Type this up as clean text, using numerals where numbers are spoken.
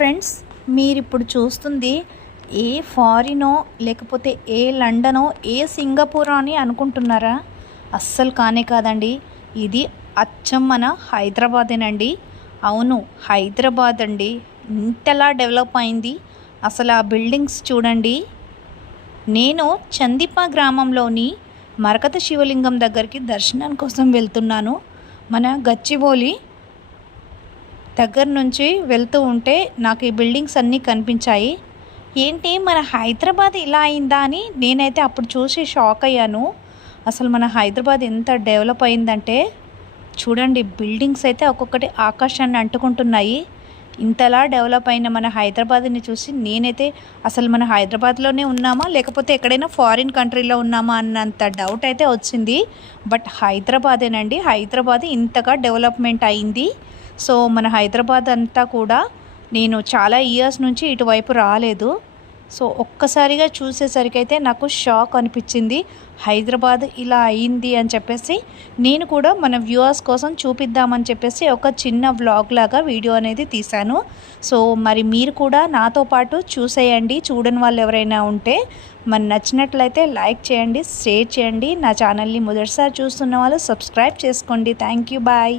Friends, మీరిప్పుడు చూస్తుంది ఏ ఫారినో లేకపోతే ఏ లండనో ఏ సింగపూరో అని అనుకుంటున్నారా? అస్సలు కానే కాదండి. ఇది అచ్చం మన హైదరాబాదేనండి. అవును, హైదరాబాద్ అండి. ఇంతలా డెవలప్ అయింది. అసలు ఆ బిల్డింగ్స్ చూడండి. నేను చందిప గ్రామంలోని మరకత శివలింగం దగ్గరికి దర్శనం కోసం వెళ్తున్నాను. మన గచ్చిబౌలి దగ్గర నుంచి వెళ్తూ ఉంటే నాకు ఈ బిల్డింగ్స్ అన్నీ కనిపించాయి. ఏంటి మన హైదరాబాద్ ఇలా అయిందా అని నేనైతే అప్పుడు చూసి షాక్ అయ్యాను. అసలు మన హైదరాబాద్ ఎంత డెవలప్ అయిందంటే చూడండి, బిల్డింగ్స్ అయితే ఒక్కొక్కటి ఆకాశాన్ని అంటుకుంటున్నాయి. ఇంతలా డెవలప్ అయిన మన హైదరాబాద్ని చూసి నేనైతే అసలు మన హైదరాబాద్లోనే ఉన్నామా లేకపోతే ఎక్కడైనా ఫారిన్ కంట్రీలో ఉన్నామా అన్నంత డౌట్ అయితే వచ్చింది. బట్ హైదరాబాదేనండి. హైదరాబాద్ ఇంతగా డెవలప్మెంట్ అయింది. సో మన హైదరాబాద్ అంతా కూడా నేను చాలా ఇయర్స్ నుంచి ఇటువైపు రాలేదు. సో ఒక్కసారిగా చూసేసరికి అయితే నాకు షాక్ అనిపించింది. హైదరాబాద్ ఇలా అయింది అని చెప్పేసి నేను కూడా మన వ్యూవర్స్ కోసం చూపిద్దామని చెప్పేసి ఒక చిన్న వ్లాగ్ లాగా వీడియో అనేది తీశాను. సో మరి మీరు కూడా నాతో పాటు చూసేయండి. చూడని వాళ్ళు ఎవరైనా ఉంటే మరి నచ్చినట్లయితే లైక్ చేయండి, షేర్ చేయండి. నా ఛానల్ని మొదటిసారి చూస్తున్న వాళ్ళు సబ్స్క్రైబ్ చేసుకోండి. Thank you, bye.